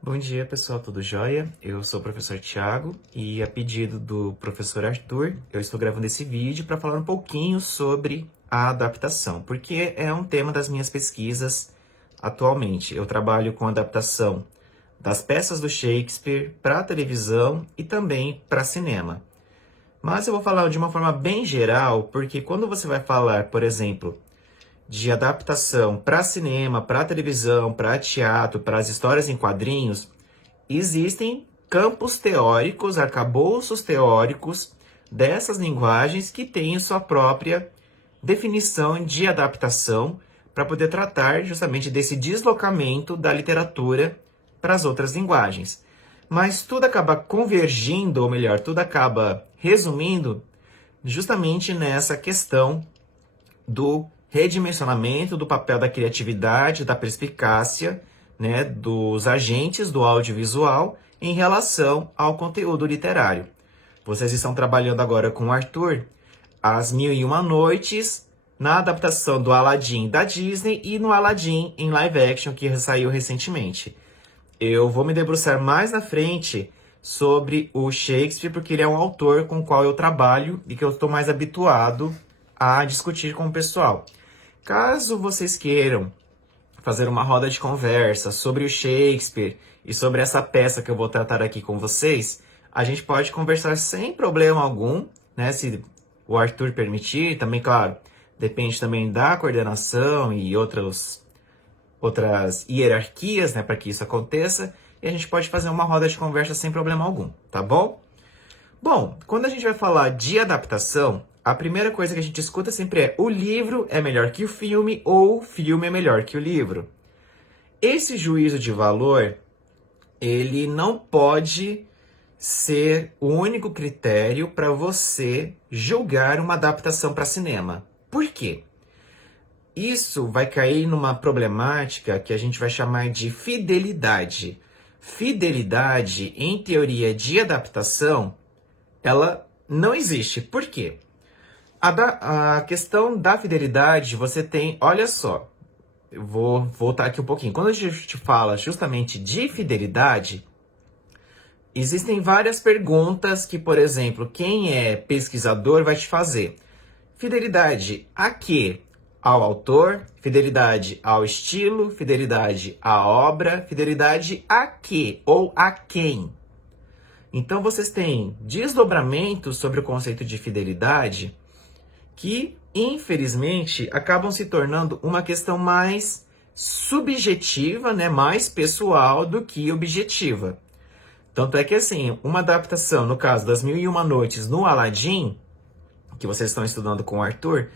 Bom dia, pessoal, tudo jóia? Eu sou o professor Tiago e, a pedido do professor Arthur, eu estou gravando esse vídeo para falar um pouquinho sobre a adaptação, porque é um tema das minhas pesquisas atualmente. Eu trabalho com adaptação das peças do Shakespeare para televisão e também para cinema. Mas eu vou falar de uma forma bem geral, porque quando você vai falar, por exemplo, de adaptação para cinema, para televisão, para teatro, para as histórias em quadrinhos, existem campos teóricos, arcabouços teóricos dessas linguagens que têm sua própria definição de adaptação para poder tratar justamente desse deslocamento da literatura para as outras linguagens. Mas tudo acaba convergindo, ou melhor, tudo acaba resumindo justamente nessa questão do redimensionamento do papel da criatividade, da perspicácia, né, dos agentes do audiovisual em relação ao conteúdo literário. Vocês estão trabalhando agora com o Arthur As Mil e Uma Noites, na adaptação do Aladdin da Disney e no Aladdin em live action que saiu recentemente. Eu vou me debruçar mais na frente sobre o Shakespeare, porque ele é um autor com o qual eu trabalho e que eu estou mais habituado a discutir com o pessoal. Caso vocês queiram fazer uma roda de conversa sobre o Shakespeare e sobre essa peça que eu vou tratar aqui com vocês, a gente pode conversar sem problema algum, né? Se o Arthur permitir, também, claro, depende também da coordenação e outras hierarquias, né, para que isso aconteça, e a gente pode fazer uma roda de conversa sem problema algum, tá bom? Bom, quando a gente vai falar de adaptação, a primeira coisa que a gente escuta sempre é: o livro é melhor que o filme ou o filme é melhor que o livro. Esse juízo de valor, ele não pode ser o único critério para você julgar uma adaptação para cinema. Por quê? Isso vai cair numa problemática que a gente vai chamar de fidelidade. Fidelidade, em teoria de adaptação, ela não existe. Por quê? A questão da fidelidade, você tem... Olha só, eu vou voltar aqui um pouquinho. Quando a gente fala justamente de fidelidade, existem várias perguntas que, por exemplo, quem é pesquisador vai te fazer. Fidelidade a quê? Ao autor, fidelidade ao estilo, fidelidade à obra, fidelidade a quê ou a quem? Então vocês têm desdobramentos sobre o conceito de fidelidade que, infelizmente, acabam se tornando uma questão mais subjetiva, né, mais pessoal do que objetiva. Tanto é que, assim, uma adaptação, no caso das Mil e Uma Noites no Aladdin, que vocês estão estudando com o Arthur,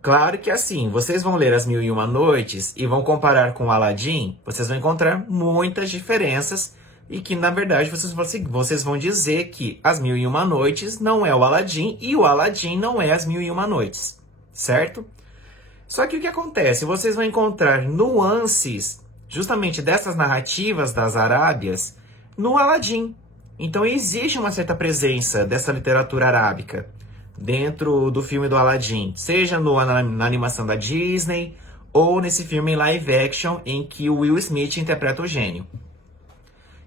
claro que assim, vocês vão ler As Mil e Uma Noites e vão comparar com o Aladdin, vocês vão encontrar muitas diferenças e que, na verdade, vocês vão dizer que As Mil e Uma Noites não é o Aladdin e o Aladdin não é As Mil e Uma Noites, certo? Só que o que acontece? Vocês vão encontrar nuances justamente dessas narrativas das Arábias no Aladdin. Então existe uma certa presença dessa literatura arábica dentro do filme do Aladdin, seja na animação da Disney ou nesse filme em live action em que o Will Smith interpreta o gênio.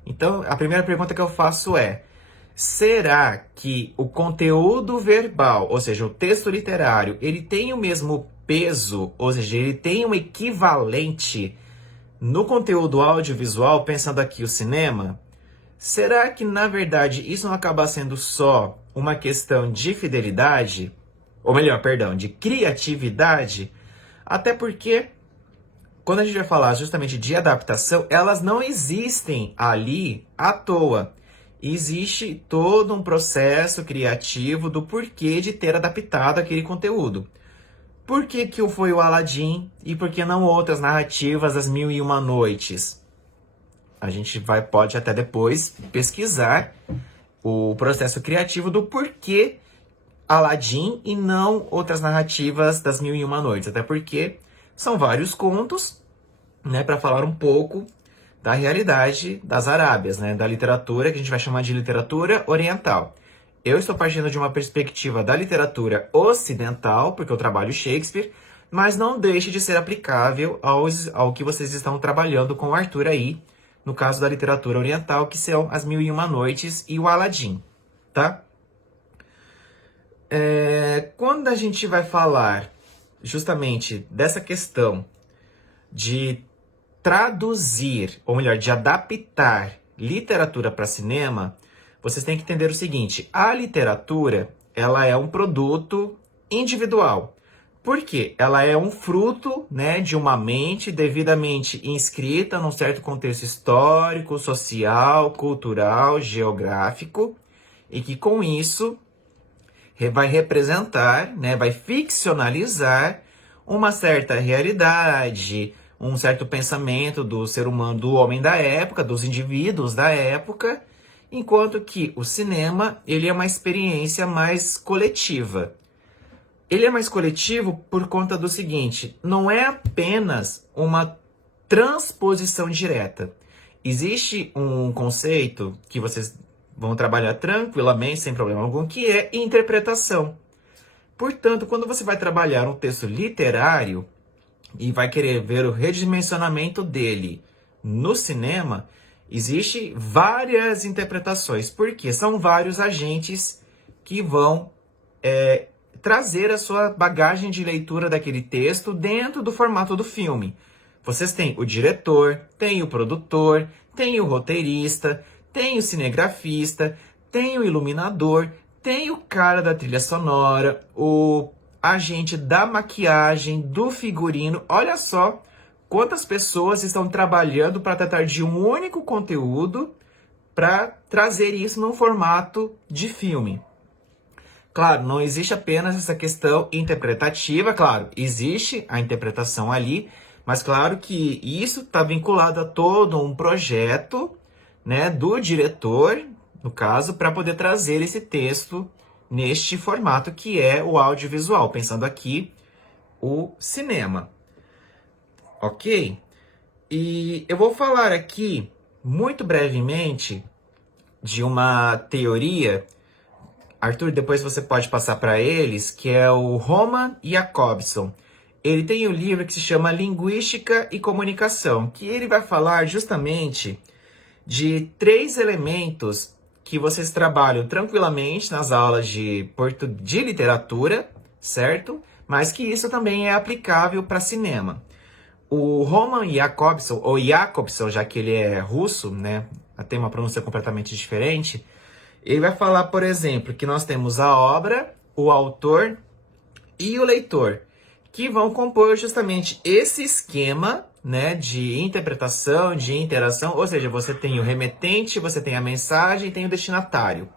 Então, a primeira pergunta que eu faço é: será que o conteúdo verbal, ou seja, o texto literário, ele tem o mesmo peso, ou seja, ele tem um equivalente no conteúdo audiovisual, pensando aqui o cinema? Será que, na verdade, isso não acaba sendo só uma questão de fidelidade? Ou melhor, perdão, de criatividade? Até porque, quando a gente vai falar justamente de adaptação, elas não existem ali à toa. Existe todo um processo criativo do porquê de ter adaptado aquele conteúdo. Por que que foi o Aladdin e por que não outras narrativas das Mil e Uma Noites? A gente pode até depois pesquisar o processo criativo do porquê Aladdin e não outras narrativas das Mil e Uma Noites. Até porque são vários contos, né, para falar um pouco da realidade das Arábias, né, da literatura que a gente vai chamar de literatura oriental. Eu estou partindo de uma perspectiva da literatura ocidental, porque eu trabalho Shakespeare, mas não deixe de ser aplicável ao que vocês estão trabalhando com o Arthur aí, no caso da literatura oriental, que são As Mil e Uma Noites e o Aladim, tá? Quando a gente vai falar justamente dessa questão de traduzir, ou melhor, de adaptar literatura para cinema, vocês têm que entender o seguinte: a literatura, ela é um produto individual. Por quê? Ela é um fruto, né, de uma mente devidamente inscrita num certo contexto histórico, social, cultural, geográfico, e que com isso vai representar, né, vai ficcionalizar uma certa realidade, um certo pensamento do ser humano, do homem da época, dos indivíduos da época, enquanto que o cinema, ele é uma experiência mais coletiva. Ele é mais coletivo por conta do seguinte: não é apenas uma transposição direta. Existe um conceito que vocês vão trabalhar tranquilamente, sem problema algum, que é interpretação. Portanto, quando você vai trabalhar um texto literário e vai querer ver o redimensionamento dele no cinema, existe várias interpretações, porque são vários agentes que vão trazer a sua bagagem de leitura daquele texto dentro do formato do filme. Vocês têm o diretor, tem o produtor, tem o roteirista, tem o cinegrafista, tem o iluminador, tem o cara da trilha sonora, o agente da maquiagem, do figurino. Olha só quantas pessoas estão trabalhando para tratar de um único conteúdo para trazer isso num formato de filme. Claro, não existe apenas essa questão interpretativa, claro, existe a interpretação ali, mas claro que isso está vinculado a todo um projeto, né, do diretor, no caso, para poder trazer esse texto neste formato que é o audiovisual, pensando aqui o cinema. Ok? E eu vou falar aqui, muito brevemente, de uma teoria. Arthur, depois você pode passar para eles, que é o Roman Jakobson. Ele tem um livro que se chama Linguística e Comunicação, que ele vai falar justamente de 3 elementos que vocês trabalham tranquilamente nas aulas de literatura, certo? Mas que isso também é aplicável para cinema. O Roman Jakobson, ou Jakobson, já que ele é russo, né? Tem uma pronúncia completamente diferente. Ele vai falar, por exemplo, que nós temos a obra, o autor e o leitor, que vão compor justamente esse esquema, né, de interpretação, de interação, ou seja, você tem o remetente, você tem a mensagem e tem o destinatário,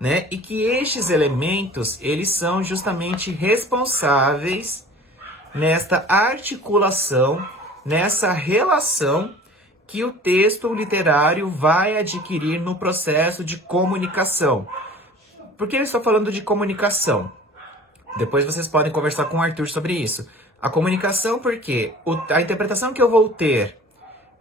né? E que estes elementos, eles são justamente responsáveis nesta articulação, nessa relação que o texto literário vai adquirir no processo de comunicação. Por que eu estou falando de comunicação? Depois vocês podem conversar com o Arthur sobre isso. A comunicação, porque a interpretação que eu vou ter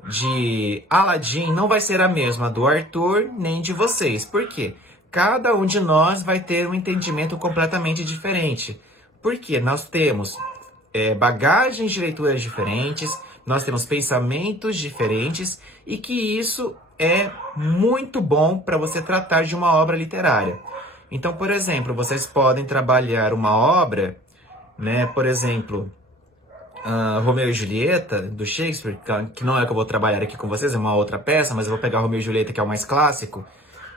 de Aladim não vai ser a mesma do Arthur nem de vocês. Por quê? Cada um de nós vai ter um entendimento completamente diferente. Porque nós temos bagagens de leituras diferentes, nós temos pensamentos diferentes e que isso é muito bom para você tratar de uma obra literária. Então, por exemplo, vocês podem trabalhar uma obra, né, por exemplo, Romeu e Julieta, do Shakespeare, que não é o que eu vou trabalhar aqui com vocês, é uma outra peça, mas eu vou pegar Romeu e Julieta, que é o mais clássico.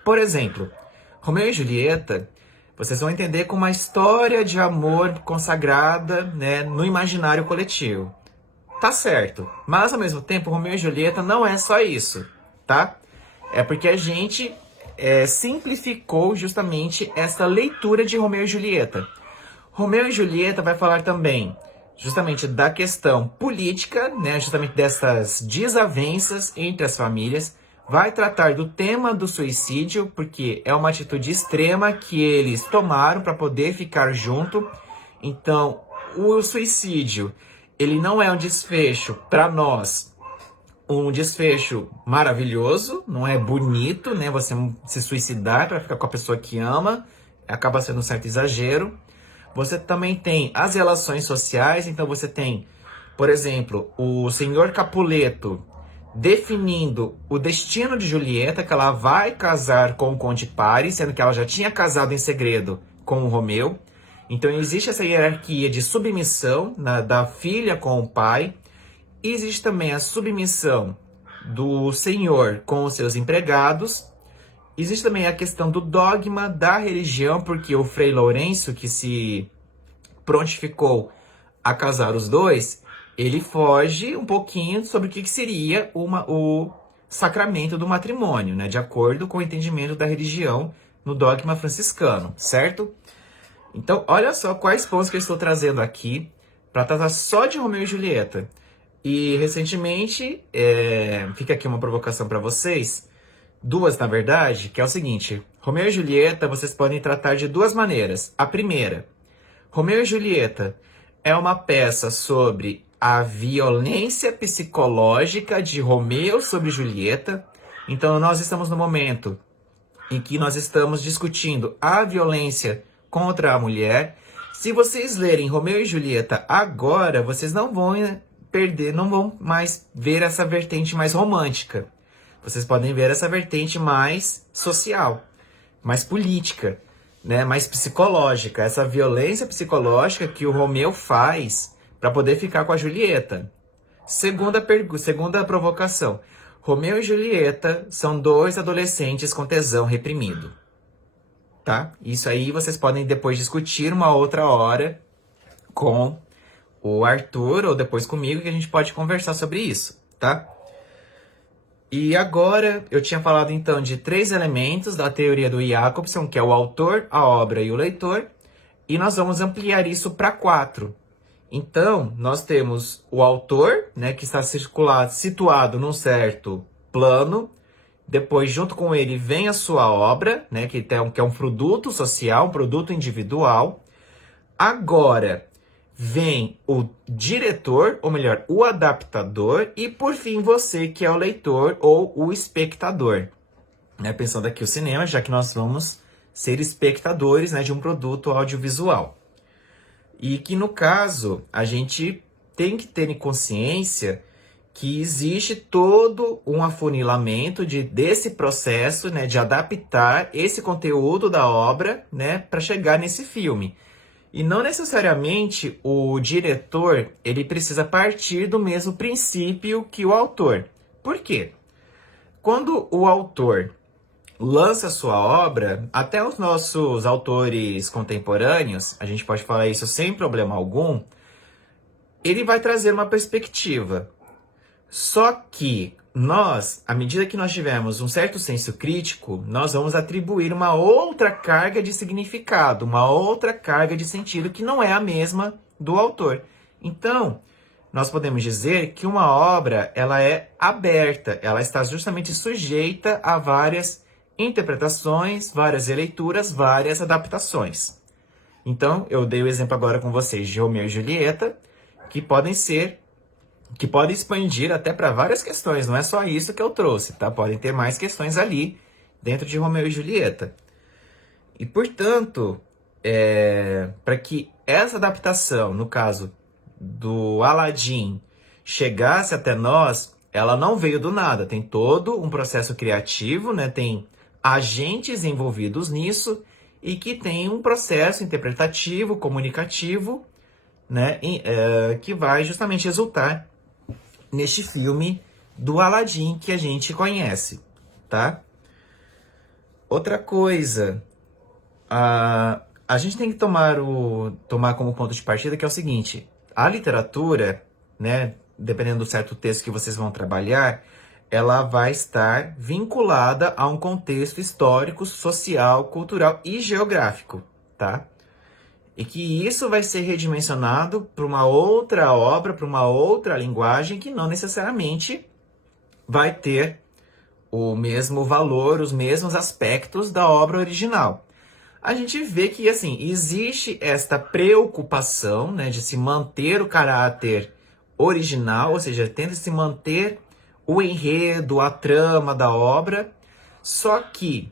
Por exemplo, Romeu e Julieta, vocês vão entender como uma história de amor consagrada, né, no imaginário coletivo. Tá certo, mas ao mesmo tempo, Romeu e Julieta não é só isso, tá? É porque a gente simplificou justamente essa leitura de Romeu e Julieta. Romeu e Julieta vai falar também justamente da questão política, né, justamente dessas desavenças entre as famílias, vai tratar do tema do suicídio, porque é uma atitude extrema que eles tomaram para poder ficar junto. Então, o suicídio, ele não é um desfecho para nós, um desfecho maravilhoso, não é bonito, né? Você se suicidar para ficar com a pessoa que ama, acaba sendo um certo exagero. Você também tem as relações sociais, então você tem, por exemplo, o senhor Capuleto definindo o destino de Julieta, que ela vai casar com o Conde Paris, sendo que ela já tinha casado em segredo com o Romeu. Então existe essa hierarquia de submissão da filha com o pai. Existe também a submissão do senhor com os seus empregados. Existe também a questão do dogma da religião, porque o Frei Lourenço, que se prontificou a casar os dois, ele foge um pouquinho sobre o que seria o sacramento do matrimônio, né? De acordo com o entendimento da religião no dogma franciscano, certo? Então, olha só quais pontos que eu estou trazendo aqui para tratar só de Romeu e Julieta. E, recentemente, fica aqui uma provocação para vocês, duas, na verdade, que é o seguinte: Romeu e Julieta vocês podem tratar de duas maneiras. A primeira, Romeu e Julieta é uma peça sobre a violência psicológica de Romeu sobre Julieta. Então, nós estamos no momento em que nós estamos discutindo a violência contra a mulher. Se vocês lerem Romeu e Julieta agora, vocês não vão perder, não vão mais ver essa vertente mais romântica. Vocês podem ver essa vertente mais social, mais política, né, mais psicológica. Essa violência psicológica que o Romeu faz para poder ficar com a Julieta. Segunda provocação. Romeu e Julieta são dois adolescentes com tesão reprimido. Tá? Isso aí vocês podem depois discutir uma outra hora com o Arthur ou depois comigo, que a gente pode conversar sobre isso, tá? E agora eu tinha falado então de 3 elementos da teoria do Jacobson, que é o autor, a obra e o leitor, e nós vamos ampliar isso para 4. Então, nós temos o autor, né, que está situado num certo plano. Depois, junto com ele, vem a sua obra, né, que é um produto social, um produto individual. Agora, vem o diretor, ou melhor, o adaptador. E, por fim, você, que é o leitor ou o espectador. Né, pensando aqui o cinema, já que nós vamos ser espectadores, né, de um produto audiovisual. E que, no caso, a gente tem que ter em consciência que existe todo um afunilamento desse processo, né, de adaptar esse conteúdo da obra, né, para chegar nesse filme. E não necessariamente o diretor ele precisa partir do mesmo princípio que o autor. Por quê? Quando o autor lança sua obra, até os nossos autores contemporâneos, a gente pode falar isso sem problema algum, ele vai trazer uma perspectiva. Só que nós, à medida que nós tivermos um certo senso crítico, nós vamos atribuir uma outra carga de significado, uma outra carga de sentido que não é a mesma do autor. Então, nós podemos dizer que uma obra ela é aberta, ela está justamente sujeita a várias interpretações, várias releituras, várias adaptações. Então, eu dei o exemplo agora com vocês de Romeu e Julieta, que podem expandir até para várias questões, não é só isso que eu trouxe, tá? Podem ter mais questões ali dentro de Romeu e Julieta. E, portanto, para que essa adaptação, no caso do Aladdin, chegasse até nós, ela não veio do nada. Tem todo um processo criativo, né? Tem agentes envolvidos nisso e que tem um processo interpretativo, comunicativo, né? Que vai justamente resultar neste filme do Aladdin que a gente conhece, tá? Outra coisa, a gente tem que tomar como ponto de partida que é o seguinte: a literatura, né, dependendo do certo texto que vocês vão trabalhar, ela vai estar vinculada a um contexto histórico, social, cultural e geográfico, tá? E que isso vai ser redimensionado para uma outra obra, para uma outra linguagem que não necessariamente vai ter o mesmo valor, os mesmos aspectos da obra original. A gente vê que, assim, existe esta preocupação, né, de se manter o caráter original, ou seja, tenta se manter o enredo, a trama da obra, só que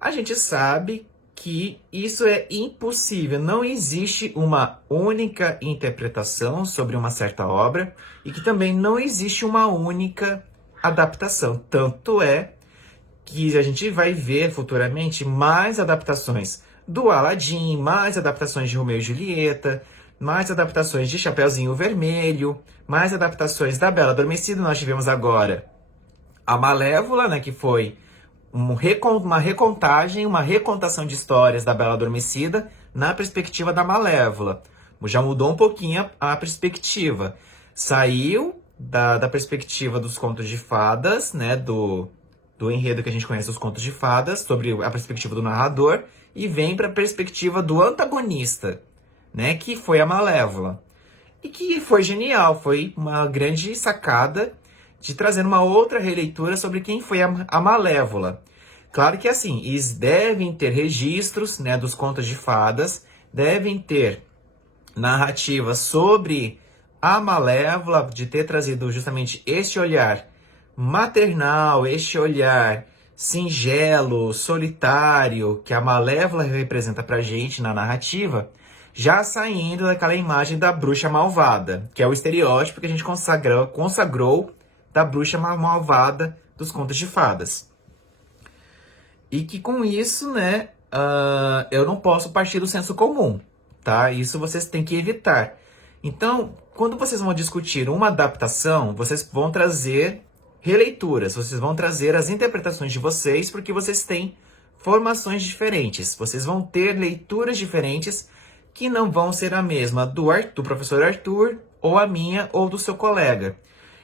a gente sabe que isso é impossível. Não existe uma única interpretação sobre uma certa obra e que também não existe uma única adaptação. Tanto é que a gente vai ver futuramente mais adaptações do Aladdin, mais adaptações de Romeu e Julieta, mais adaptações de Chapeuzinho Vermelho, mais adaptações da Bela Adormecida. Nós tivemos agora a Malévola, né, que foi uma recontagem, uma recontação de histórias da Bela Adormecida na perspectiva da Malévola. Já mudou um pouquinho a perspectiva. Saiu da perspectiva dos contos de fadas, né, do enredo que a gente conhece dos contos de fadas, sobre a perspectiva do narrador, e vem para a perspectiva do antagonista, né, que foi a Malévola. E que foi genial, foi uma grande sacada de trazer uma outra releitura sobre quem foi a Malévola. Claro que assim, eles devem ter registros, né, dos contos de fadas, devem ter narrativas sobre a Malévola, de ter trazido justamente este olhar maternal, este olhar singelo, solitário, que a Malévola representa pra gente na narrativa, já saindo daquela imagem da bruxa malvada, que é o estereótipo que a gente consagrou da bruxa malvada dos contos de fadas. E que com isso, né, eu não posso partir do senso comum, tá? Isso vocês têm que evitar. Então, quando vocês vão discutir uma adaptação, vocês vão trazer releituras, vocês vão trazer as interpretações de vocês, porque vocês têm formações diferentes. Vocês vão ter leituras diferentes que não vão ser a mesma do professor Arthur, ou a minha, ou do seu colega.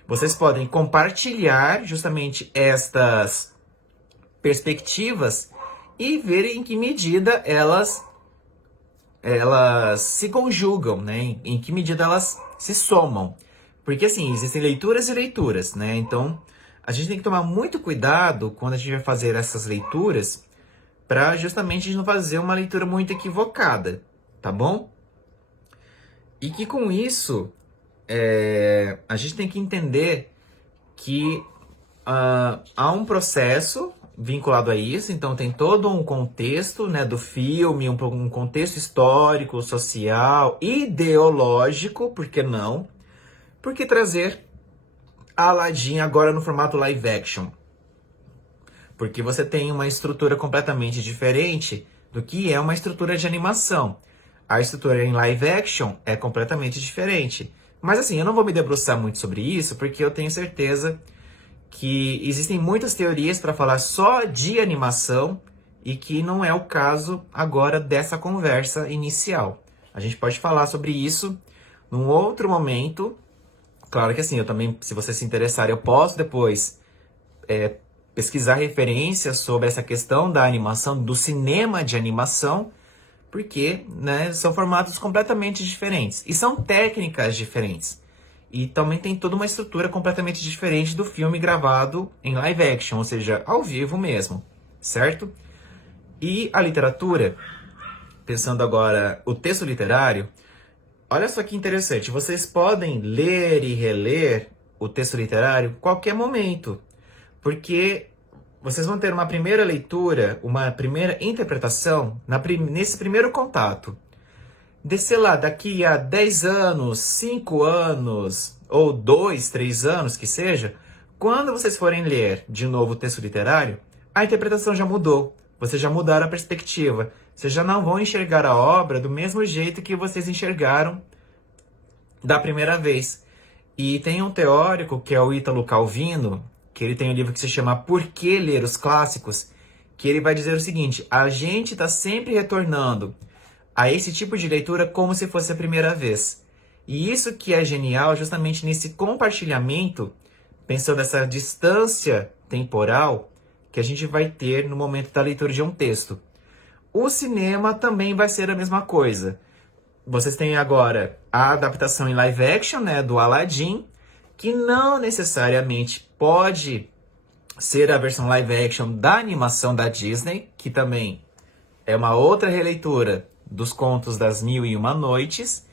Vocês podem compartilhar justamente estas perspectivas e ver em que medida elas se conjugam, né? Em que medida elas se somam. Porque, assim, existem leituras e leituras, né? Então, a gente tem que tomar muito cuidado quando a gente vai fazer essas leituras para justamente não fazer uma leitura muito equivocada, tá bom? E que com isso, a gente tem que entender que há um processo vinculado a isso, então tem todo um contexto, né, do filme, um contexto histórico, social, ideológico, por que não? Por que trazer a Aladdin agora no formato live action? Porque você tem uma estrutura completamente diferente do que é uma estrutura de animação. A estrutura em live action é completamente diferente. Mas assim, eu não vou me debruçar muito sobre isso, porque eu tenho certeza que existem muitas teorias para falar só de animação e que não é o caso agora dessa conversa inicial. A gente pode falar sobre isso num outro momento. Claro que assim, eu também, se você se interessar, eu posso depois pesquisar referências sobre essa questão da animação, do cinema de animação, porque, né, são formatos completamente diferentes e são técnicas diferentes. E também tem toda uma estrutura completamente diferente do filme gravado em live action, ou seja, ao vivo mesmo, certo? E a literatura, pensando agora o texto literário, olha só que interessante, vocês podem ler e reler o texto literário a qualquer momento, porque vocês vão ter uma primeira leitura, uma primeira interpretação nesse primeiro contato. Sei lá, daqui a 10 anos, 5 anos, ou 2, 3 anos que seja, quando vocês forem ler de novo o texto literário, a interpretação já mudou. Vocês já mudaram a perspectiva. Vocês já não vão enxergar a obra do mesmo jeito que vocês enxergaram da primeira vez. E tem um teórico, que é o Ítalo Calvino, que ele tem um livro que se chama Por que Ler os Clássicos, que ele vai dizer o seguinte: a gente está sempre retornando a esse tipo de leitura como se fosse a primeira vez. E isso que é genial, justamente nesse compartilhamento, pensando nessa distância temporal que a gente vai ter no momento da leitura de um texto. O cinema também vai ser a mesma coisa. Vocês têm agora a adaptação em live action, né, do Aladdin, que não necessariamente pode ser a versão live action da animação da Disney, que também é uma outra releitura dos contos das Mil e Uma Noites,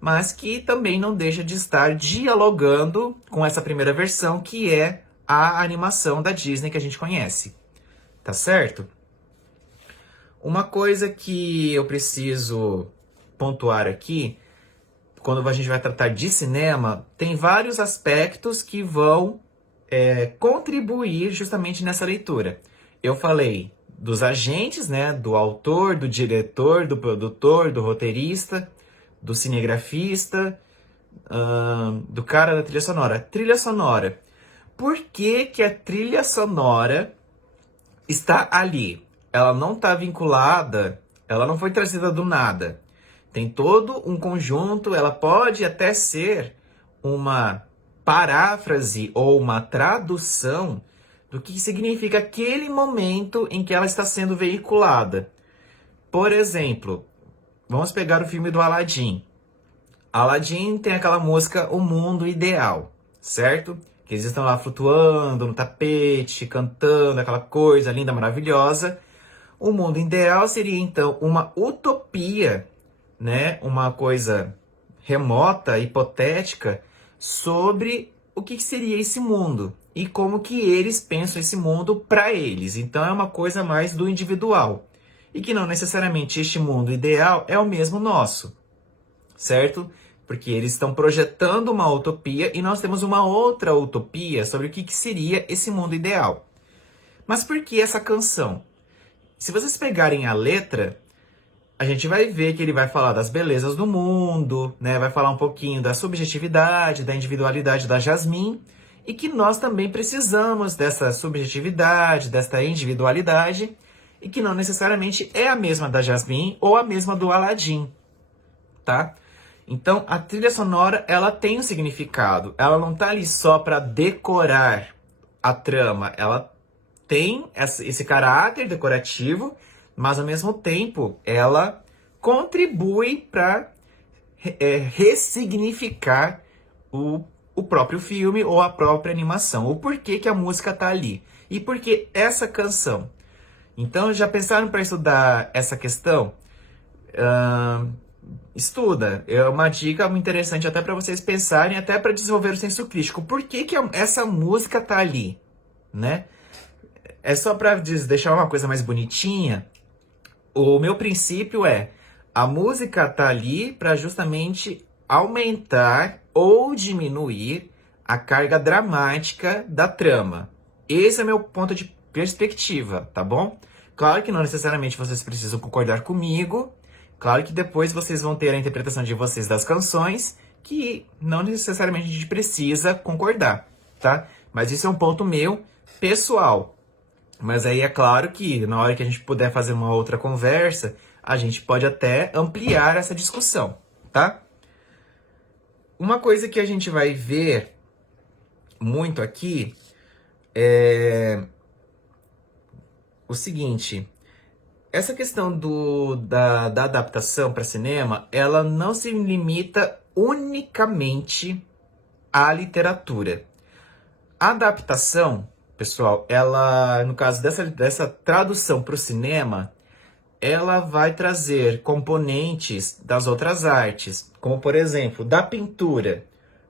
mas que também não deixa de estar dialogando com essa primeira versão, que é a animação da Disney que a gente conhece. Tá certo? Uma coisa que eu preciso pontuar aqui, quando a gente vai tratar de cinema, tem vários aspectos que vão contribuir justamente nessa leitura. Eu falei dos agentes, né, do autor, do diretor, do produtor, do roteirista, do cinegrafista, do cara da trilha sonora. Trilha sonora. Por que que a trilha sonora está ali? Ela não está vinculada, ela não foi trazida do nada. Tem todo um conjunto, ela pode até ser uma paráfrase ou uma tradução do que significa aquele momento em que ela está sendo veiculada. Por exemplo, vamos pegar o filme do Aladdin. Aladdin tem aquela música O Mundo Ideal, certo? Que eles estão lá flutuando no tapete, cantando aquela coisa linda, maravilhosa. O mundo ideal seria, então, uma utopia, né? Uma coisa remota, hipotética, sobre o que seria esse mundo e como que eles pensam esse mundo para eles. Então é uma coisa mais do individual e que não necessariamente este mundo ideal é o mesmo nosso, certo? Porque eles estão projetando uma utopia e nós temos uma outra utopia sobre o que seria esse mundo ideal. Mas por que essa canção? Se vocês pegarem a letra, a gente vai ver que ele vai falar das belezas do mundo, né? Vai falar um pouquinho da subjetividade, da individualidade da Jasmine, e que nós também precisamos dessa subjetividade, dessa individualidade, e que não necessariamente é a mesma da Jasmine ou a mesma do Aladdin, tá? Então, a trilha sonora, ela tem um significado. Ela não tá ali só para decorar a trama. Ela tem esse caráter decorativo, mas ao mesmo tempo ela contribui para ressignificar o próprio filme ou a própria animação. O porquê que a música tá ali. E por que essa canção. Então, já pensaram para estudar essa questão? Estuda. É uma dica interessante até para vocês pensarem, até para desenvolver o senso crítico. Por que que essa música tá ali, né? É só para deixar uma coisa mais bonitinha. O meu princípio é, a música tá ali para justamente aumentar ou diminuir a carga dramática da trama. Esse é o meu ponto de perspectiva, tá bom? Claro que não necessariamente vocês precisam concordar comigo. Claro que depois vocês vão ter a interpretação de vocês das canções, que não necessariamente a gente precisa concordar, tá? Mas isso é um ponto meu pessoal. Mas aí é claro que na hora que a gente puder fazer uma outra conversa, a gente pode até ampliar essa discussão, tá? Uma coisa que a gente vai ver muito aqui é o seguinte: essa questão da adaptação para cinema, ela não se limita unicamente à literatura. A adaptação, pessoal, ela, no caso dessa tradução para o cinema, ela vai trazer componentes das outras artes, como por exemplo, da pintura.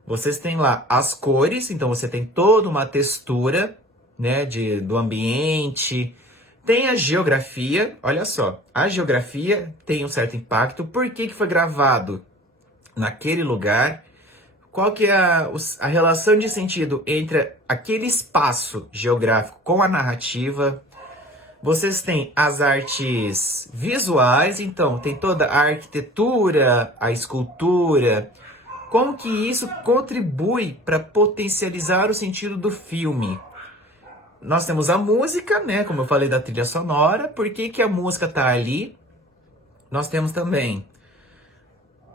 Vocês têm lá as cores, então você tem toda uma textura, né, do ambiente. Tem a geografia, olha só, a geografia tem um certo impacto. Por que foi gravado naquele lugar? Qual que é a relação de sentido entre aquele espaço geográfico com a narrativa? Vocês têm as artes visuais, então tem toda a arquitetura, a escultura. Como que isso contribui para potencializar o sentido do filme? Nós temos a música, né? Como eu falei da trilha sonora. Por que que a música tá ali? Nós temos também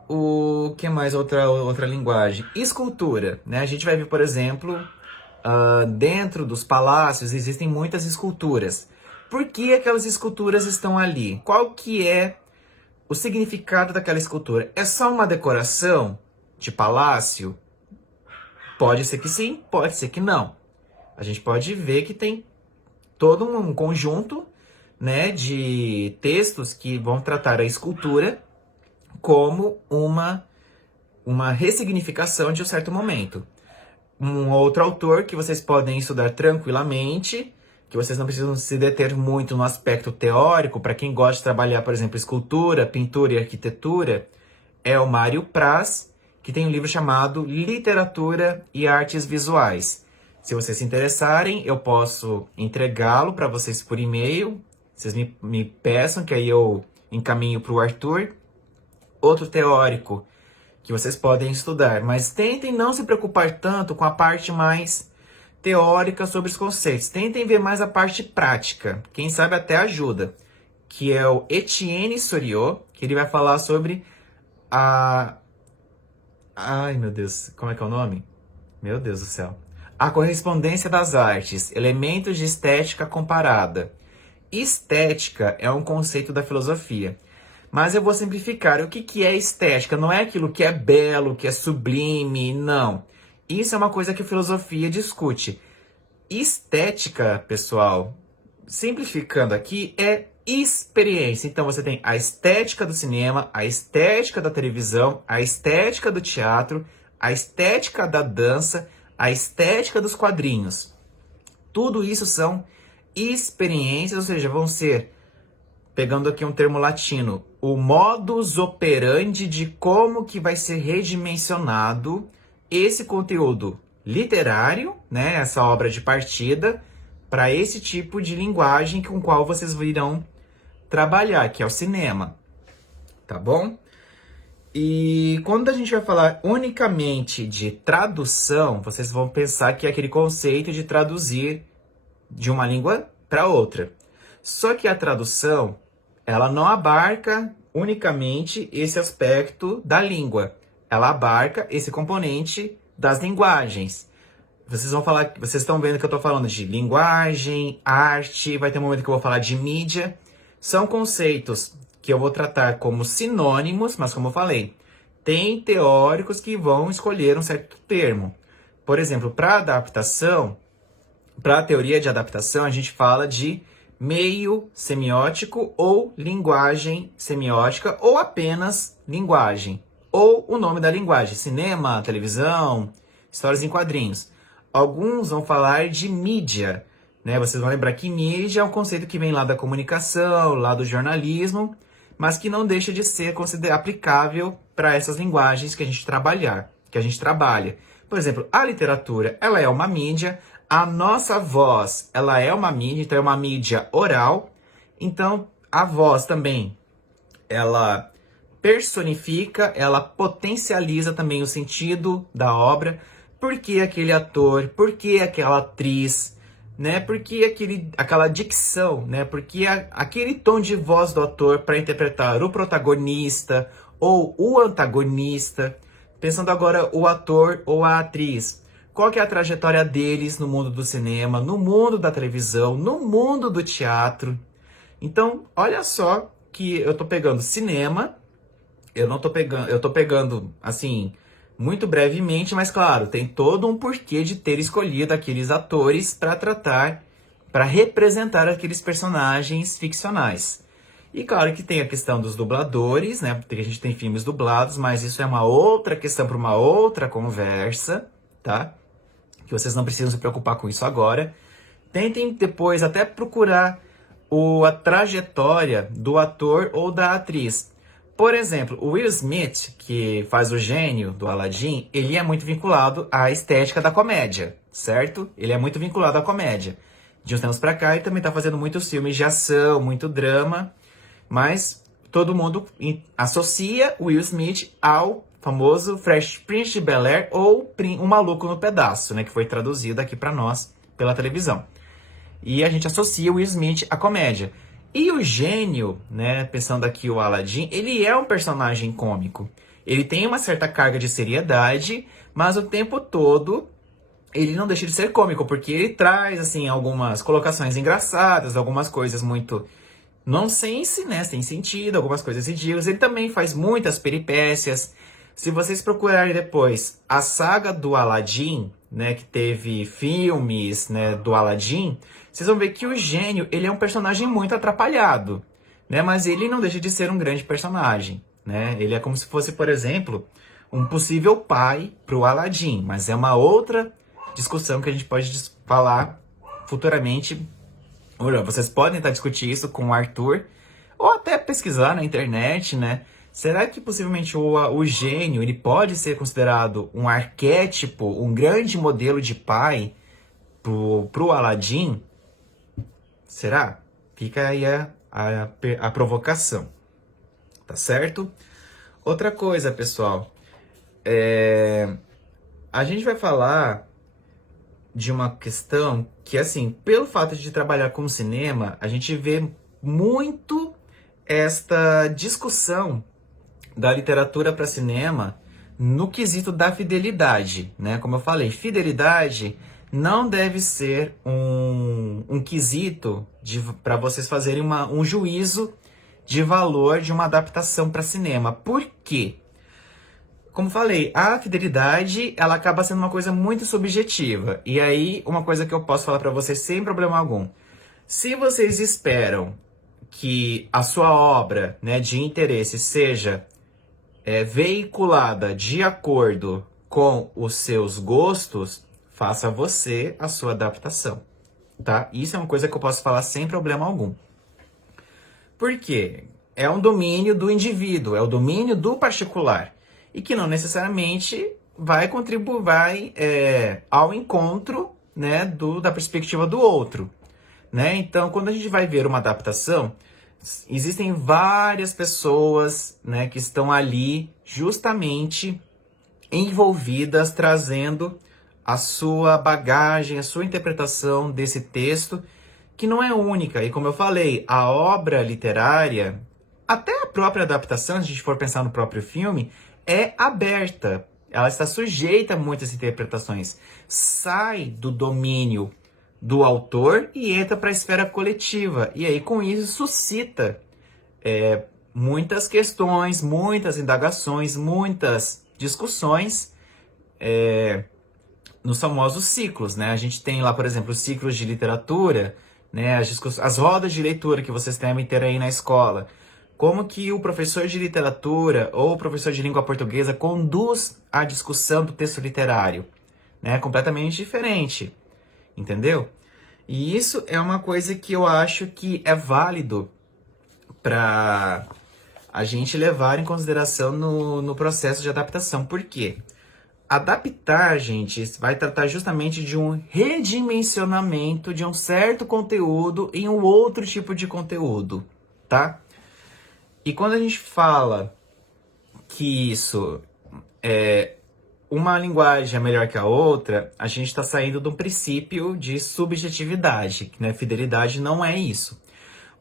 o que mais outra linguagem? Escultura, né? A gente vai ver, por exemplo, dentro dos palácios existem muitas esculturas. Por que aquelas esculturas estão ali? Qual que é o significado daquela escultura? É só uma decoração de palácio? Pode ser que sim, pode ser que não. A gente pode ver que tem todo um conjunto, né, de textos que vão tratar a escultura como uma ressignificação de um certo momento. Um outro autor que vocês podem estudar tranquilamente, que vocês não precisam se deter muito no aspecto teórico, para quem gosta de trabalhar, por exemplo, escultura, pintura e arquitetura, é o Mário Praz, que tem um livro chamado Literatura e Artes Visuais. Se vocês se interessarem, eu posso entregá-lo para vocês por e-mail. Vocês me peçam, que aí eu encaminho para o Arthur. Outro teórico que vocês podem estudar, mas tentem não se preocupar tanto com a parte mais teórica sobre os conceitos. Tentem ver mais a parte prática. Quem sabe até ajuda. Que é o Etienne Soriot, que ele vai falar sobre a... Ai, meu Deus, como é que é o nome? Meu Deus do céu. A correspondência das artes, elementos de estética comparada. Estética é um conceito da filosofia. Mas eu vou simplificar. O que é estética? Não é aquilo que é belo, que é sublime, não. Isso é uma coisa que a filosofia discute. Estética, pessoal, simplificando aqui, é experiência. Então você tem a estética do cinema, a estética da televisão, a estética do teatro, a estética da dança, a estética dos quadrinhos. Tudo isso são experiências, ou seja, vão ser, pegando aqui um termo latino, o modus operandi de como que vai ser redimensionado esse conteúdo literário, né, essa obra de partida, para esse tipo de linguagem com qual vocês virão trabalhar, que é o cinema, tá bom? E quando a gente vai falar unicamente de tradução, vocês vão pensar que é aquele conceito de traduzir de uma língua para outra. Só que a tradução, ela não abarca unicamente esse aspecto da língua. Ela abarca esse componente das linguagens. Vocês vão falar, vocês estão vendo que eu estou falando de linguagem, arte, vai ter um momento que eu vou falar de mídia. São conceitos que eu vou tratar como sinônimos, mas como eu falei, tem teóricos que vão escolher um certo termo. Por exemplo, para adaptação, para a teoria de adaptação, a gente fala de meio semiótico ou linguagem semiótica ou apenas linguagem. Ou o nome da linguagem, cinema, televisão, histórias em quadrinhos. Alguns vão falar de mídia, né? Vocês vão lembrar que mídia é um conceito que vem lá da comunicação, lá do jornalismo, mas que não deixa de ser aplicável para essas linguagens que a gente trabalha. Por exemplo, a literatura, ela é uma mídia, a nossa voz, ela é uma mídia, então é uma mídia oral. Então, a voz também, ela personifica, ela potencializa também o sentido da obra. Por que aquele ator, por que aquela atriz, né? Por que aquela dicção, né? Por que aquele tom de voz do ator para interpretar o protagonista ou o antagonista. Pensando agora o ator ou a atriz. Qual que é a trajetória deles no mundo do cinema, no mundo da televisão, no mundo do teatro? Então, olha só que eu tô pegando cinema, eu tô pegando, assim, muito brevemente, mas claro, tem todo um porquê de ter escolhido aqueles atores para representar aqueles personagens ficcionais. E claro que tem a questão dos dubladores, né? Porque a gente tem filmes dublados, mas isso é uma outra questão para uma outra conversa, tá? Que vocês não precisam se preocupar com isso agora. Tentem depois até procurar a trajetória do ator ou da atriz. Por exemplo, o Will Smith, que faz o gênio do Aladdin, ele é muito vinculado à estética da comédia, certo? Ele é muito vinculado à comédia. De uns tempos pra cá, ele também tá fazendo muitos filmes de ação, muito drama, mas todo mundo associa o Will Smith ao famoso Fresh Prince de Bel-Air ou Um Maluco no Pedaço, né? Que foi traduzido aqui pra nós pela televisão. E a gente associa o Will Smith à comédia. E o gênio, né, pensando aqui o Aladdin, ele é um personagem cômico. Ele tem uma certa carga de seriedade, mas o tempo todo ele não deixa de ser cômico, porque ele traz, assim, algumas colocações engraçadas, algumas coisas muito nonsense, né, sem sentido, algumas coisas ridículas. Ele também faz muitas peripécias. Se vocês procurarem depois a saga do Aladdin, né, que teve filmes, né, do Aladdin, vocês vão ver que o gênio, ele é um personagem muito atrapalhado, né, mas ele não deixa de ser um grande personagem, né, ele é como se fosse, por exemplo, um possível pai para o Aladdin, mas é uma outra discussão que a gente pode falar futuramente. Olha, vocês podem tentar discutir isso com o Arthur, ou até pesquisar na internet, né? Será que possivelmente o gênio ele pode ser considerado um arquétipo, um grande modelo de pai pro Aladdin, será? Fica aí a provocação, tá certo? Outra coisa, pessoal, a gente vai falar de uma questão que, assim, pelo fato de trabalhar com cinema, a gente vê muito esta discussão da literatura para cinema no quesito da fidelidade, né? Como eu falei, fidelidade não deve ser um quesito para vocês fazerem um juízo de valor de uma adaptação para cinema. Por quê? Como falei, a fidelidade, ela acaba sendo uma coisa muito subjetiva. E aí, uma coisa que eu posso falar para vocês sem problema algum. Se vocês esperam que a sua obra, né, de interesse seja veiculada de acordo com os seus gostos, faça você a sua adaptação, tá? Isso é uma coisa que eu posso falar sem problema algum. Por quê? É um domínio do indivíduo, é o domínio do particular. E que não necessariamente vai contribuir ao encontro, né, da perspectiva do outro. Né? Então, quando a gente vai ver uma adaptação, existem várias pessoas, né, que estão ali justamente envolvidas, trazendo a sua bagagem, a sua interpretação desse texto, que não é única. E como eu falei, a obra literária, até a própria adaptação, se a gente for pensar no próprio filme, é aberta. Ela está sujeita a muitas interpretações. Sai do domínio do autor e entra para a esfera coletiva. E aí, com isso, suscita muitas questões, muitas indagações, muitas discussões nos famosos ciclos, né? A gente tem lá, por exemplo, os ciclos de literatura, né? As rodas de leitura que vocês devem ter aí na escola. Como que o professor de literatura ou o professor de língua portuguesa conduz a discussão do texto literário, né? Completamente diferente, entendeu? E isso é uma coisa que eu acho que é válido para a gente levar em consideração no processo de adaptação. Por quê? Adaptar, gente, vai tratar justamente de um redimensionamento de um certo conteúdo em um outro tipo de conteúdo, tá? E quando a gente fala que isso uma linguagem é melhor que a outra, a gente está saindo de um princípio de subjetividade, né? Fidelidade não é isso.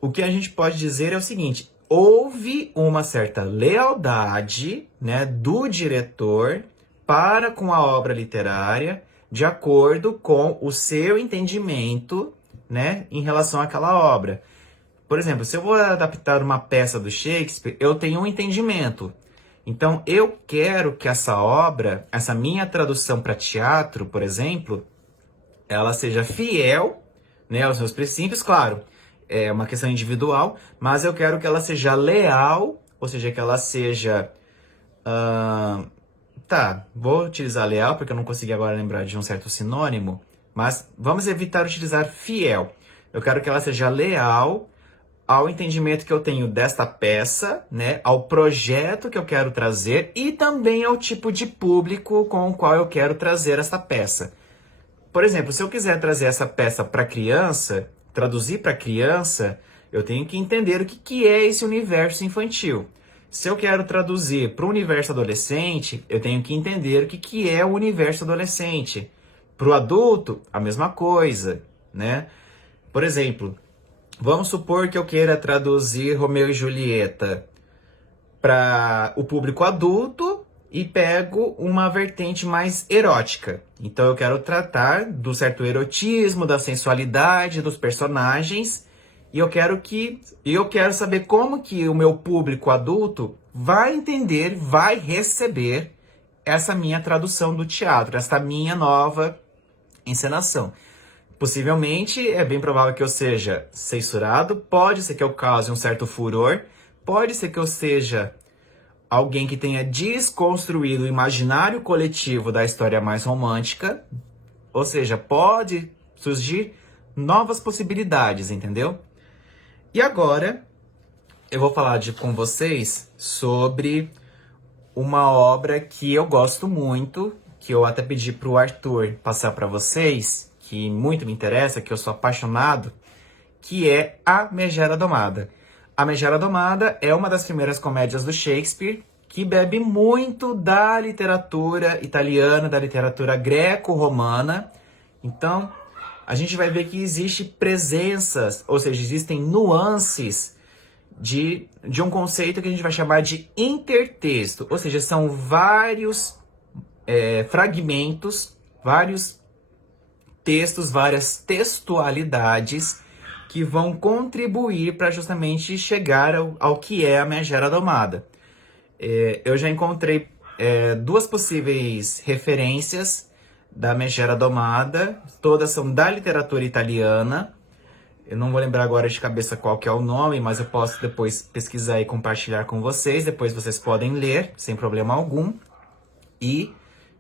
O que a gente pode dizer é o seguinte: houve uma certa lealdade, né, do diretor para com a obra literária, de acordo com o seu entendimento, né, em relação àquela obra. Por exemplo, se eu vou adaptar uma peça do Shakespeare, eu tenho um entendimento. Então, eu quero que essa obra, essa minha tradução para teatro, por exemplo, ela seja fiel, né, aos meus princípios, claro, é uma questão individual, mas eu quero que ela seja leal, ou seja, que ela seja... vou utilizar leal, porque eu não consegui agora lembrar de um certo sinônimo, mas vamos evitar utilizar fiel. Eu quero que ela seja leal ao entendimento que eu tenho desta peça, né, ao projeto que eu quero trazer e também ao tipo de público com o qual eu quero trazer essa peça. Por exemplo, se eu quiser trazer essa peça para criança, traduzir para criança, eu tenho que entender o que é esse universo infantil. Se eu quero traduzir para o universo adolescente, eu tenho que entender o que é o universo adolescente. Para o adulto, a mesma coisa, né? Por exemplo, vamos supor que eu queira traduzir Romeu e Julieta para o público adulto e pego uma vertente mais erótica. Então eu quero tratar do certo erotismo, da sensualidade dos personagens e eu quero saber como que o meu público adulto vai entender, vai receber essa minha tradução do teatro, essa minha nova encenação. Possivelmente, é bem provável que eu seja censurado, pode ser que eu cause um certo furor, pode ser que eu seja alguém que tenha desconstruído o imaginário coletivo da história mais romântica, ou seja, pode surgir novas possibilidades, entendeu? E agora, eu vou falar com vocês sobre uma obra que eu gosto muito, que eu até pedi para o Arthur passar para vocês, que que muito me interessa, que eu sou apaixonado, que é A Megera Domada. A Megera Domada é uma das primeiras comédias do Shakespeare, que bebe muito da literatura italiana, da literatura greco-romana. Então, a gente vai ver que existe presenças, ou seja, existem nuances de um conceito que a gente vai chamar de intertexto. Ou seja, são vários fragmentos, vários textos, várias textualidades que vão contribuir para justamente chegar ao que é a Megera Domada. Eu já encontrei duas possíveis referências da Megera Domada, todas são da literatura italiana. Eu não vou lembrar agora de cabeça qual que é o nome, mas eu posso depois pesquisar e compartilhar com vocês, depois vocês podem ler, sem problema algum. E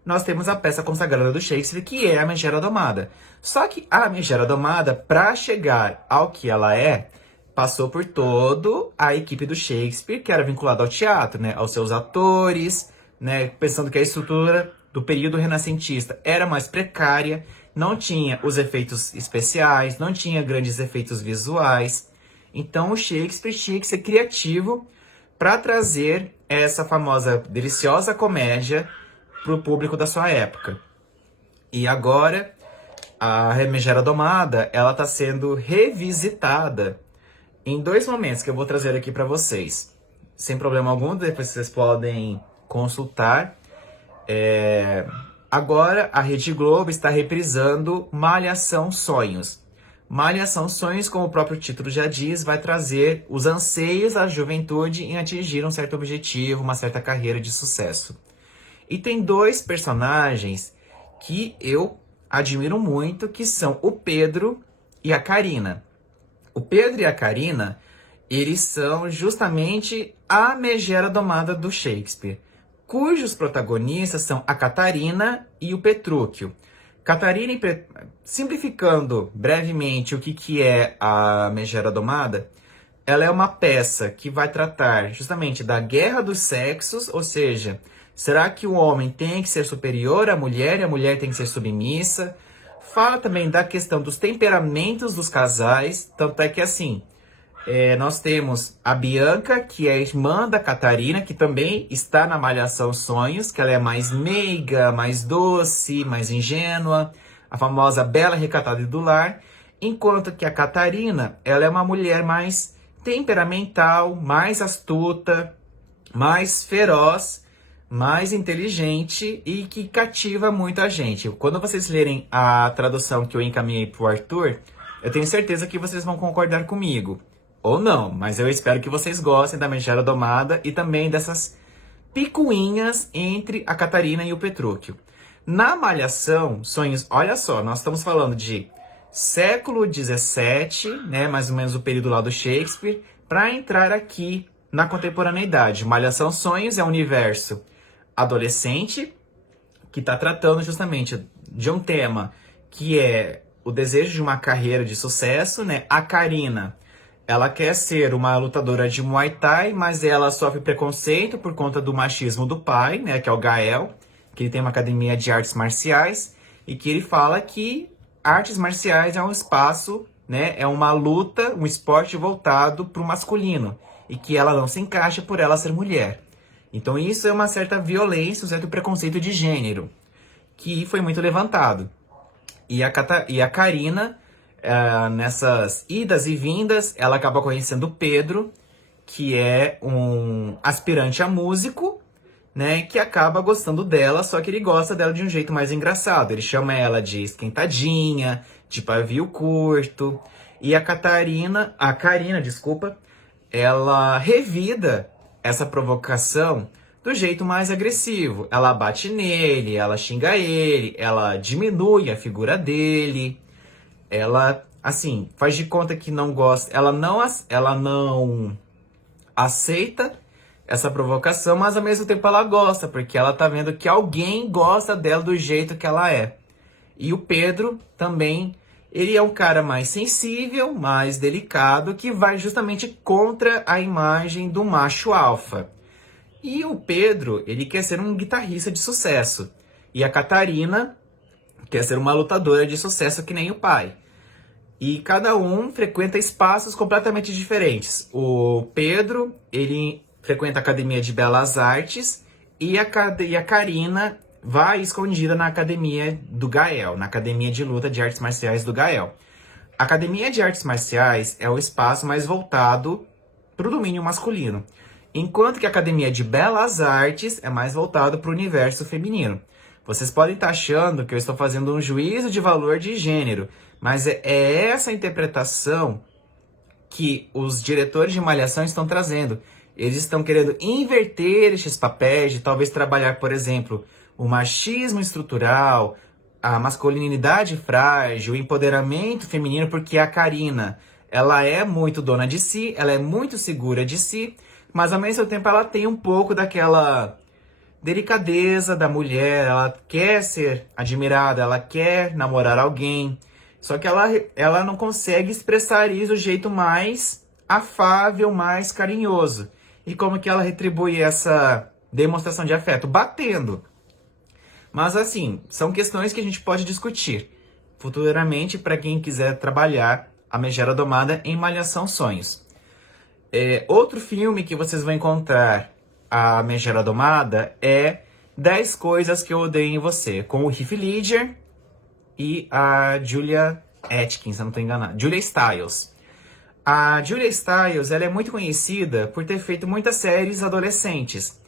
nós temos a peça consagrada do Shakespeare, que é a Megera Domada. Só que a Megera Domada, para chegar ao que ela é, passou por toda a equipe do Shakespeare, que era vinculada ao teatro, né? Aos seus atores, né? Pensando que a estrutura do período renascentista era mais precária, não tinha os efeitos especiais, não tinha grandes efeitos visuais. Então o Shakespeare tinha que ser criativo para trazer essa famosa, deliciosa comédia para o público da sua época. E agora, a Megera Domada, ela está sendo revisitada em dois momentos que eu vou trazer aqui para vocês. Sem problema algum, depois vocês podem consultar. Agora, a Rede Globo está reprisando Malhação Sonhos. Malhação Sonhos, como o próprio título já diz, vai trazer os anseios da juventude em atingir um certo objetivo, uma certa carreira de sucesso. E tem dois personagens que eu admiro muito, que são o Pedro e a Carina. O Pedro e a Carina, eles são justamente a Megera Domada do Shakespeare, cujos protagonistas são a Catarina e o Petrúquio. Catarina, simplificando brevemente o que é a Megera Domada, ela é uma peça que vai tratar justamente da guerra dos sexos, ou seja, será que o homem tem que ser superior à mulher e a mulher tem que ser submissa? Fala também da questão dos temperamentos dos casais, tanto é que assim, nós temos a Bianca, que é irmã da Catarina, que também está na Malhação Sonhos, que ela é mais meiga, mais doce, mais ingênua, a famosa bela, recatada e do lar, enquanto que a Catarina, ela é uma mulher mais temperamental, mais astuta, mais feroz, mais inteligente e que cativa muito a gente. Quando vocês lerem a tradução que eu encaminhei para o Arthur, eu tenho certeza que vocês vão concordar comigo. Ou não, mas eu espero que vocês gostem da Megera Domada e também dessas picuinhas entre a Catarina e o Petrúquio. Na Malhação Sonhos, olha só, nós estamos falando de século XVII, né, mais ou menos o período lá do Shakespeare, para entrar aqui na contemporaneidade. Malhação Sonhos é um universo adolescente que está tratando justamente de um tema que é o desejo de uma carreira de sucesso, né? A Carina, ela quer ser uma lutadora de Muay Thai, mas ela sofre preconceito por conta do machismo do pai, né? Que é o Gael, que ele tem uma academia de artes marciais e que ele fala que artes marciais é um espaço, né? É uma luta, um esporte voltado para o masculino e que ela não se encaixa por ela ser mulher. Então isso é uma certa violência, um certo preconceito de gênero, que foi muito levantado. E a Carina, nessas idas e vindas, ela acaba conhecendo o Pedro, que é um aspirante a músico, né, que acaba gostando dela, só que ele gosta dela de um jeito mais engraçado. Ele chama ela de esquentadinha, de pavio curto. E a Carina, ela revida essa provocação do jeito mais agressivo. Ela bate nele, ela xinga ele, ela diminui a figura dele. Ela, assim, faz de conta que não gosta, ela não aceita essa provocação, mas ao mesmo tempo ela gosta, porque ela tá vendo que alguém gosta dela do jeito que ela é. E o Pedro também, ele é um cara mais sensível, mais delicado, que vai justamente contra a imagem do macho alfa. E o Pedro, ele quer ser um guitarrista de sucesso. E a Catarina quer ser uma lutadora de sucesso que nem o pai. E cada um frequenta espaços completamente diferentes. O Pedro, ele frequenta a Academia de Belas Artes e a Karina vai escondida na Academia do Gael, na Academia de Luta de Artes Marciais do Gael. A Academia de Artes Marciais é o espaço mais voltado para o domínio masculino, enquanto que a Academia de Belas Artes é mais voltado para o universo feminino. Vocês podem estar achando que eu estou fazendo um juízo de valor de gênero, mas é essa interpretação que os diretores de Malhação estão trazendo. Eles estão querendo inverter estes papéis de talvez trabalhar, por exemplo, o machismo estrutural, a masculinidade frágil, o empoderamento feminino, porque a Karina, ela é muito dona de si, ela é muito segura de si, mas ao mesmo tempo ela tem um pouco daquela delicadeza da mulher, ela quer ser admirada, ela quer namorar alguém, só que ela não consegue expressar isso do jeito mais afável, mais carinhoso. E como que ela retribui essa demonstração de afeto? Batendo. Mas assim, são questões que a gente pode discutir futuramente para quem quiser trabalhar a Megera Domada em Malhação Sonhos. Outro filme que vocês vão encontrar a Megera Domada é 10 Coisas que Eu Odeio em Você, com o Heath Ledger e a Julia Atkins, se eu não estou enganado, Julia Stiles. A Julia Stiles, ela é muito conhecida por ter feito muitas séries adolescentes.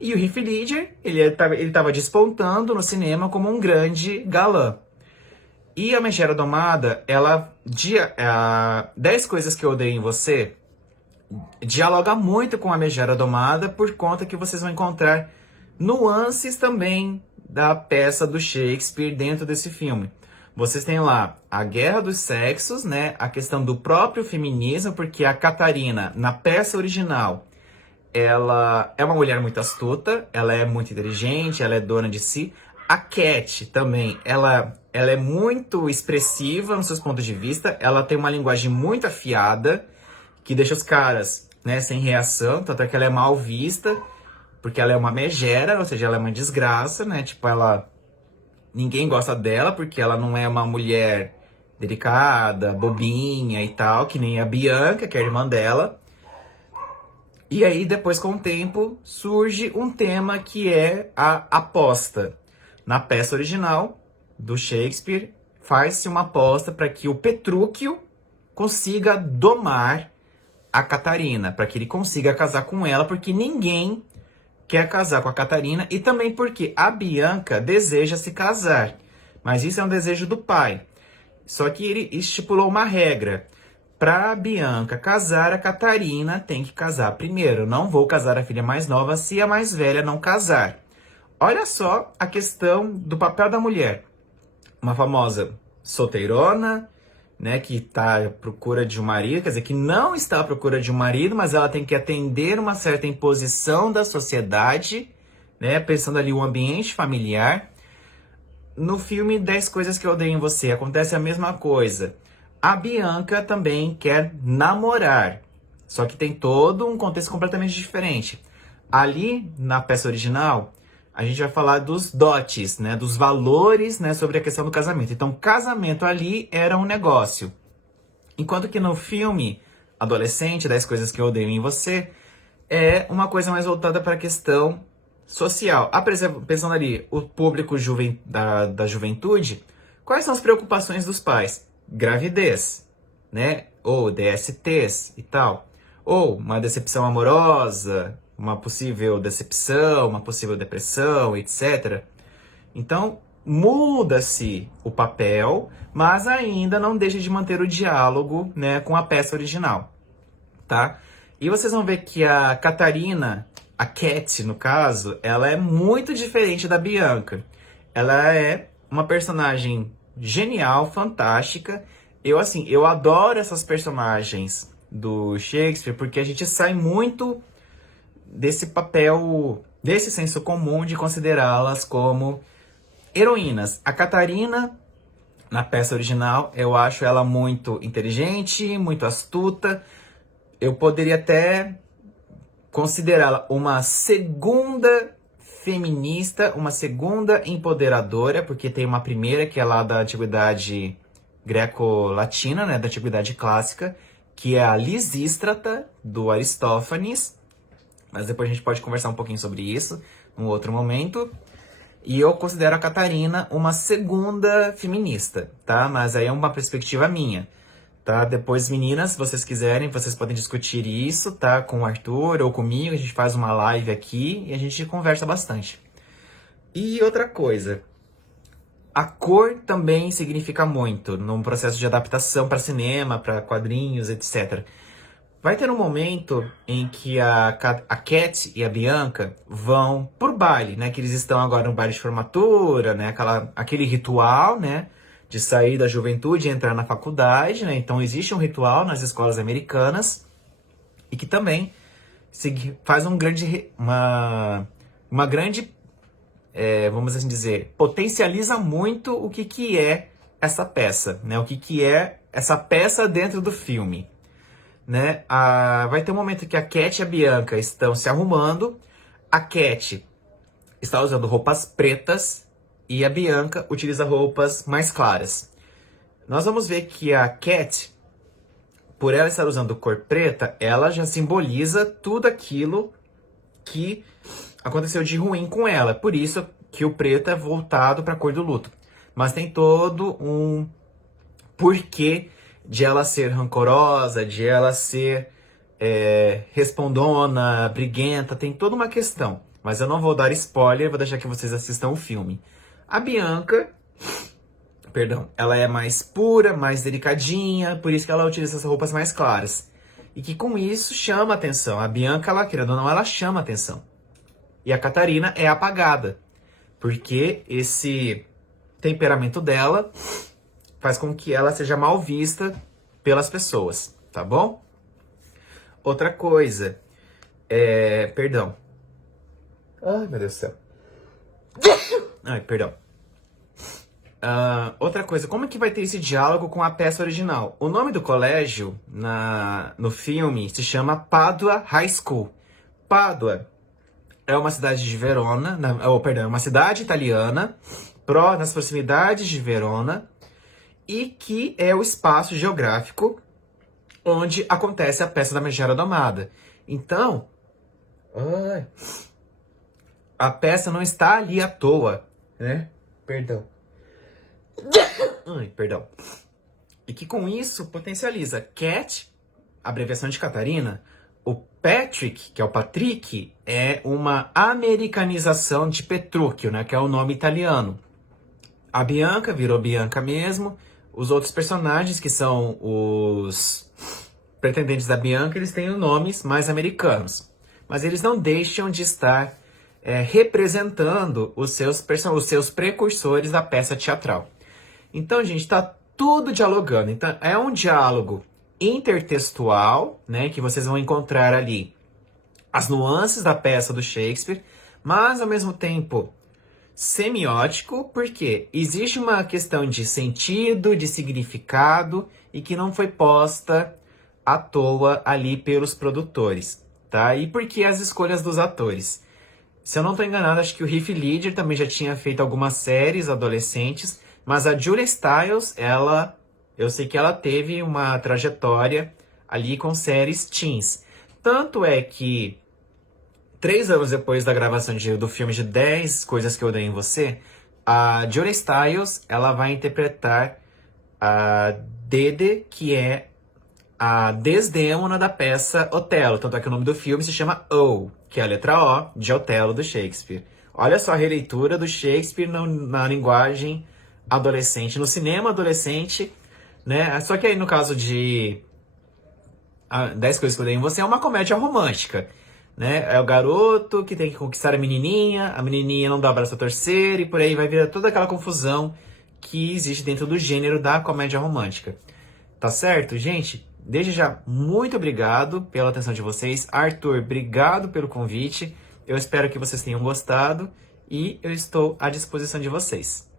E o Heath Ledger, ele estava despontando no cinema como um grande galã. E a Megera Domada, 10 Coisas que Eu Odeio em Você, dialoga muito com a Megera Domada por conta que vocês vão encontrar nuances também da peça do Shakespeare dentro desse filme. Vocês têm lá a guerra dos sexos, né? A questão do próprio feminismo, porque a Catarina, na peça original, ela é uma mulher muito astuta, ela é muito inteligente, ela é dona de si. A Cat também, ela é muito expressiva nos seus pontos de vista, ela tem uma linguagem muito afiada, que deixa os caras, né, sem reação, tanto é que ela é mal vista, porque ela é uma megera, ou seja, ela é uma desgraça, né? Tipo, ninguém gosta dela, porque ela não é uma mulher delicada, bobinha e tal, que nem a Bianca, que é a irmã dela. E aí, depois, com o tempo, surge um tema que é a aposta. Na peça original do Shakespeare, faz-se uma aposta para que o Petrúquio consiga domar a Catarina, para que ele consiga casar com ela, porque ninguém quer casar com a Catarina, e também porque a Bianca deseja se casar. Mas isso é um desejo do pai. Só que ele estipulou uma regra. Para a Bianca casar, a Catarina tem que casar primeiro. Não vou casar a filha mais nova se a mais velha não casar. Olha só a questão do papel da mulher. Uma famosa solteirona, né, que está à procura de um marido, quer dizer, que não está à procura de um marido, mas ela tem que atender uma certa imposição da sociedade, né, pensando ali o ambiente familiar. No filme 10 Coisas que Eu Odeio em Você, acontece a mesma coisa. A Bianca também quer namorar, só que tem todo um contexto completamente diferente. Ali, na peça original, a gente vai falar dos dotes, né, dos valores, né, sobre a questão do casamento. Então, casamento ali era um negócio. Enquanto que no filme adolescente, 10 Coisas que Eu Odeio em Você, é uma coisa mais voltada para a questão social. Pensando ali, o público da juventude, quais são as preocupações dos pais? Gravidez, né? Ou DSTs e tal. Ou uma decepção amorosa, uma possível decepção, uma possível depressão, etc. Então, muda-se o papel, mas ainda não deixa de manter o diálogo, né, com a peça original, tá? E vocês vão ver que a Catarina, a Cat, no caso, ela é muito diferente da Bianca. Ela é uma personagem genial, fantástica. Eu adoro essas personagens do Shakespeare, porque a gente sai muito desse papel, desse senso comum de considerá-las como heroínas. A Catarina, na peça original, eu acho ela muito inteligente, muito astuta. Eu poderia até considerá-la uma segunda feminista, uma segunda empoderadora, porque tem uma primeira que é lá da antiguidade greco-latina, né, da antiguidade clássica, que é a Lisístrata, do Aristófanes, mas depois a gente pode conversar um pouquinho sobre isso num outro momento. E eu considero a Catarina uma segunda feminista, tá? Mas aí é uma perspectiva minha, tá? Depois, meninas, se vocês quiserem, vocês podem discutir isso, tá? Com o Arthur ou comigo, a gente faz uma live aqui e a gente conversa bastante. E outra coisa, a cor também significa muito num processo de adaptação para cinema, para quadrinhos, etc. Vai ter um momento em que a Cat e a Bianca vão por baile, né? Que eles estão agora no baile de formatura, né? Aquele ritual, né? De sair da juventude e entrar na faculdade, né? Então existe um ritual nas escolas americanas e que também faz uma grande, vamos assim dizer, potencializa muito o que é essa peça, né? O que é essa peça dentro do filme. Né? Vai ter um momento que a Cat e a Bianca estão se arrumando. A Cat está usando roupas pretas e a Bianca utiliza roupas mais claras. Nós vamos ver que a Cat, por ela estar usando cor preta, ela já simboliza tudo aquilo que aconteceu de ruim com ela. Por isso que o preto é voltado para a cor do luto. Mas tem todo um porquê de ela ser rancorosa, de ela ser respondona, briguenta, tem toda uma questão. Mas eu não vou dar spoiler, vou deixar que vocês assistam o filme. A Bianca, ela é mais pura, mais delicadinha, por isso que ela utiliza essas roupas mais claras. E que com isso chama atenção. A Bianca, ela, querendo ou não, ela chama atenção. E a Catarina é apagada, porque esse temperamento dela faz com que ela seja mal vista pelas pessoas, tá bom? Outra coisa, perdão. Ai, meu Deus do céu. Ai, perdão. Outra coisa, como é que vai ter esse diálogo com a peça original? O nome do colégio no filme se chama Padua High School. Padua é uma cidade de Verona, é uma cidade italiana, nas proximidades de Verona, e que é o espaço geográfico onde acontece a peça da Megera Domada. Então, a peça não está ali à toa, né? Perdão. E que com isso potencializa Cat, abreviação de Catarina, o Patrick, que é o Patrick, é uma americanização de Petrúquio, né? Que é o nome italiano. A Bianca virou Bianca mesmo. Os outros personagens, que são os pretendentes da Bianca, eles têm nomes mais americanos. Mas eles não deixam de estar representando os seus precursores da peça teatral. Então, gente, tá tudo dialogando. Então, é um diálogo intertextual, né, que vocês vão encontrar ali as nuances da peça do Shakespeare, mas, ao mesmo tempo, semiótico, porque existe uma questão de sentido, de significado, e que não foi posta à toa ali pelos produtores, tá? E por que as escolhas dos atores? Se eu não estou enganado, acho que o Heath Ledger também já tinha feito algumas séries adolescentes, mas a Julia Stiles, eu sei que ela teve uma trajetória ali com séries teens. Tanto é que 3 anos depois da gravação do filme de 10 Coisas que Eu Odeio em Você, a Julia Stiles, ela vai interpretar a Dede, que é a Desdémona da peça Otelo. Tanto é que o nome do filme se chama O, que é a letra O de Otelo do Shakespeare. Olha só a releitura do Shakespeare na linguagem adolescente, no cinema adolescente, né? Só que aí no caso de 10 Coisas que Eu Odeio em Você é uma comédia romântica. Né? É o garoto que tem que conquistar a menininha não dá o braço a torcer, e por aí vai vir toda aquela confusão que existe dentro do gênero da comédia romântica. Tá certo, gente? Desde já, muito obrigado pela atenção de vocês. Arthur, obrigado pelo convite. Eu espero que vocês tenham gostado e eu estou à disposição de vocês.